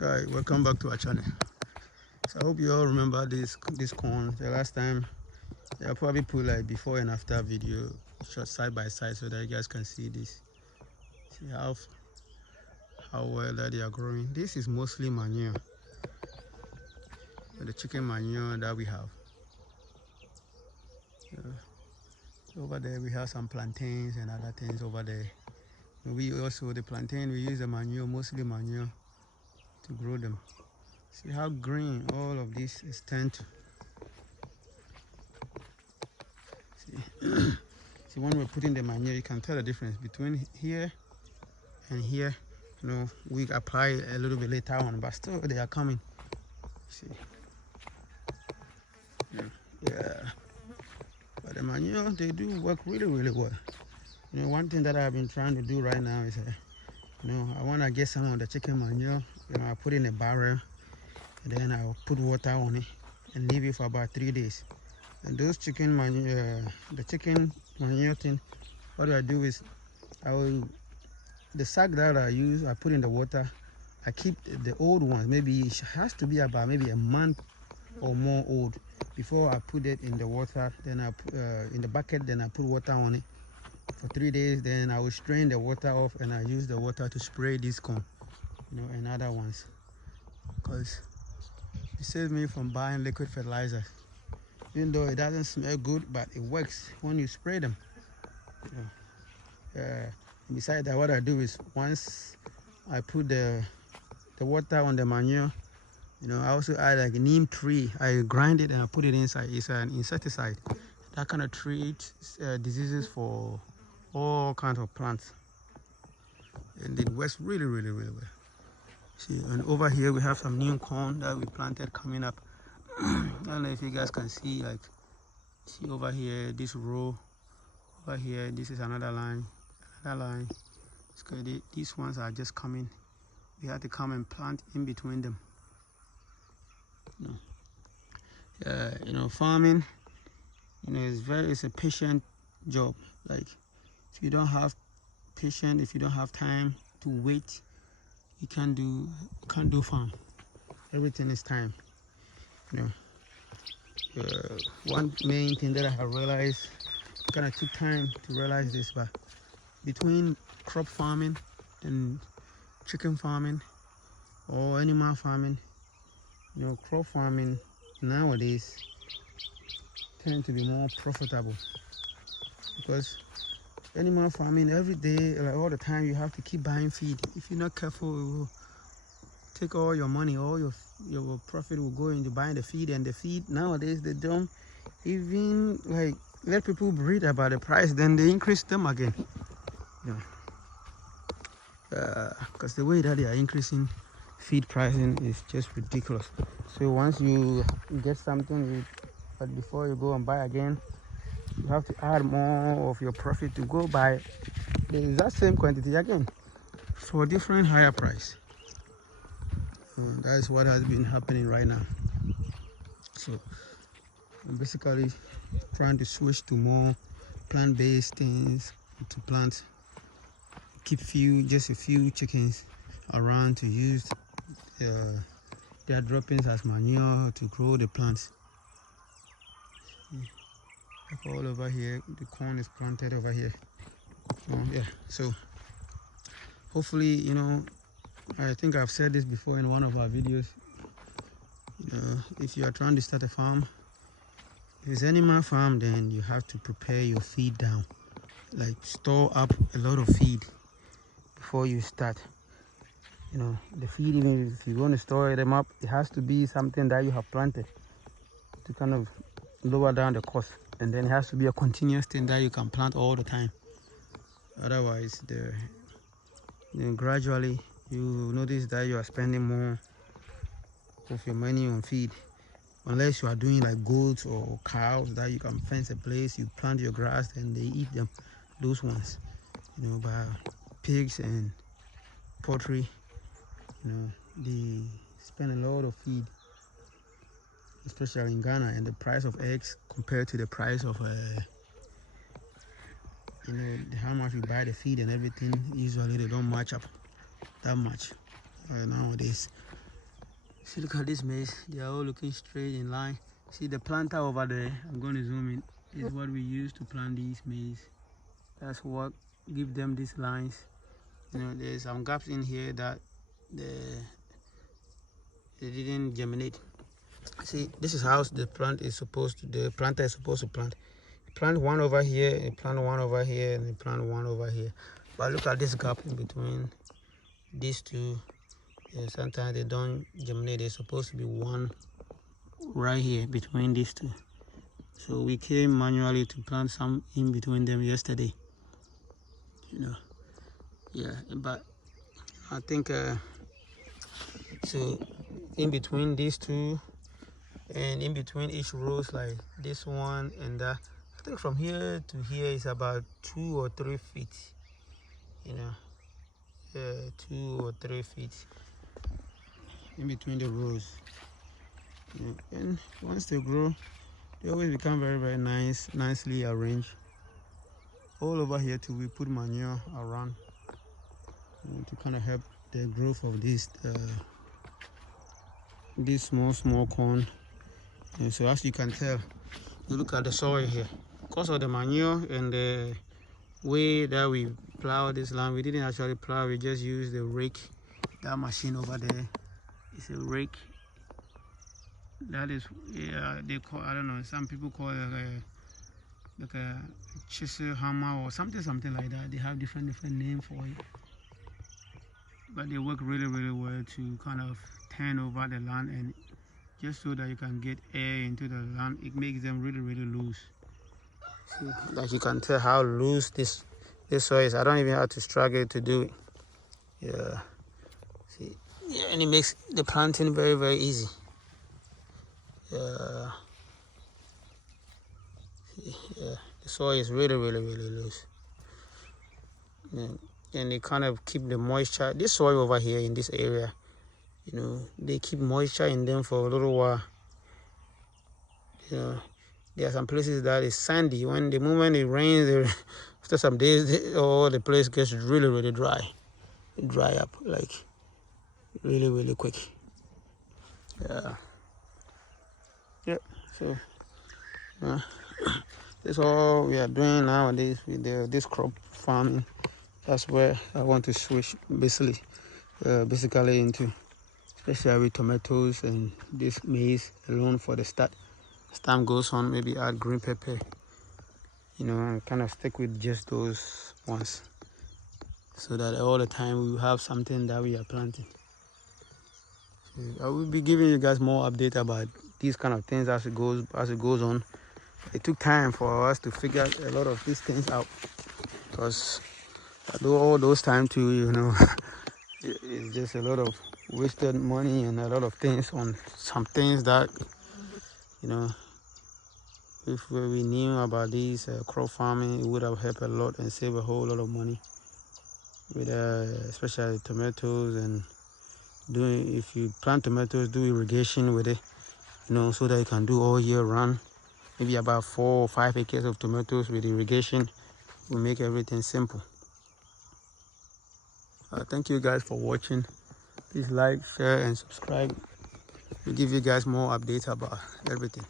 Hi, welcome back to our channel. So I hope you all remember this corn. The last time I'll probably put like before and after video shot side by side so that you guys can see this. See how well that they are growing. This is mostly manure, the chicken manure that we have. Over there we have some plantains and other things over there. We also the plantain we use the manure, mostly manure, to grow them. See how green all of this is turned to. See, see when we're putting the manure, you can tell the difference between here and here. We apply a little bit later on, but still they are coming. See, yeah. But the manure, they do work really well. One thing that I've been trying to do right now is, I want to get some of the chicken manure. I put in a barrel, and then I'll put water on it and leave it for about 3 days. And those chicken manure, the chicken manure thing, what I do is, I will the sack that I use, I put in the water. I keep the old ones. Maybe it has to be about maybe a month or more old before I put it in the water. Then I put in the bucket. Then I put water on it for 3 days. Then I will strain the water off and I use the water to spray this corn, and other ones, because it saves me from buying liquid fertilizers. Even though it doesn't smell good, but it works when you spray them. Besides that, what I do is once I put the water on the manure, I also add like a neem tree. I grind it and I put it inside. It's an insecticide that kind of treats diseases for all kinds of plants, and it works really well. See, and over here we have some new corn that we planted coming up. I don't know if you guys can see, like, see over here, this row over here, this is another line. It's good. These ones are just coming. We had to come and plant in between them. Farming, it's a patient job. Like, if you don't have patience, if you don't have time to wait, you can't do farm. Everything is time. you know One main thing that I have realized, kind of took time to realize this, but between crop farming and chicken farming or animal farming, crop farming nowadays tend to be more profitable, because animal farming every day, like all the time, you have to keep buying feed. If you're not careful, it will take all your money, all your profit will go into buying the feed. And the feed nowadays, they don't even like let people read about the price, then they increase them again. Because the way that they are increasing feed pricing is just ridiculous. So once you get something, but before you go and buy again, you have to add more of your profit to go buy the exact same quantity again for a different higher price. That's what has been happening right now. So I'm basically trying to switch to more plant-based things, to plant, keep just a few chickens around to use their droppings as manure to grow the plants. Like all over here, the corn is planted over here. So hopefully, I think I've said this before in one of our videos. If you are trying to start a farm, if it's animal farm, then you have to prepare your feed down, like store up a lot of feed before you start. The feed, even if you want to store them up, it has to be something that you have planted to kind of lower down the cost. And then it has to be a continuous thing that you can plant all the time. Otherwise, gradually you notice that you are spending more of your money on feed. Unless you are doing like goats or cows that you can fence a place, you plant your grass and they eat them. Those ones, but pigs and poultry, they spend a lot of feed, especially in Ghana. And the price of eggs compared to the price of how much we buy the feed and everything, usually they don't match up that much nowadays. See, look at this maize. They are all looking straight in line. See the planter over there, I'm going to zoom in, is what we use to plant these maize. That's what give them these lines. You know, there's some gaps in here that they didn't germinate. See, this is how the planter is supposed to plant. Plant one over here, plant one over here, and plant one over here. But look at this gap in between these two. And sometimes they don't germinate. There's supposed to be one right here between these two. So we came manually to plant some in between them yesterday. You know, yeah. But I think so. In between these two, and in between each rows, like this one and that, I think from here to here is about 2 or 3 feet. You know, 2 or 3 feet in between the rows. Yeah. And once they grow, they always become very, very nice, nicely arranged. All over here too, we put manure around, you know, to kind of help the growth of this small corn. And so as you can tell, you look at the soil here, because of the manure and the way that we plow this land. We didn't actually plow, we just used the rake. That machine over there is a rake. That is, yeah, they call, I don't know, some people call it like a chisel hammer or something like that. They have different names for it, but they work really well to kind of turn over the land, and just so that you can get air into the land. It makes them really loose. See, like you can tell how loose this soil is. I don't even have to struggle to do it. Yeah, see, yeah, and it makes the planting very easy. Yeah, see, yeah, the soil is really loose. Yeah. And they kind of keep the moisture. This soil over here in this area, you know, they keep moisture in them for a little while. You know, there are some places that is sandy. When the moment it rains, after some days, the place gets really dry. It dry up like really quick. Yeah. So that's all we are doing nowadays with this crop farming. That's where I want to switch basically into, especially with tomatoes and this maize alone for the start. As time goes on, maybe add green pepper, you know, and kind of stick with just those ones, so that all the time we will have something that we are planting. So I will be giving you guys more update about these kind of things as it goes on. It took time for us to figure a lot of these things out, because all those time too, you know, it's just a lot of wasted money and a lot of things on some things that, you know, if we knew about these crop farming, it would have helped a lot and save a whole lot of money with especially tomatoes. And if you plant tomatoes, do irrigation with it, you know, so that you can do all year round. Maybe about 4 or 5 acres of tomatoes with irrigation will make everything simple. Thank you guys for watching. Please like, share and subscribe. We'll give you guys more updates about everything.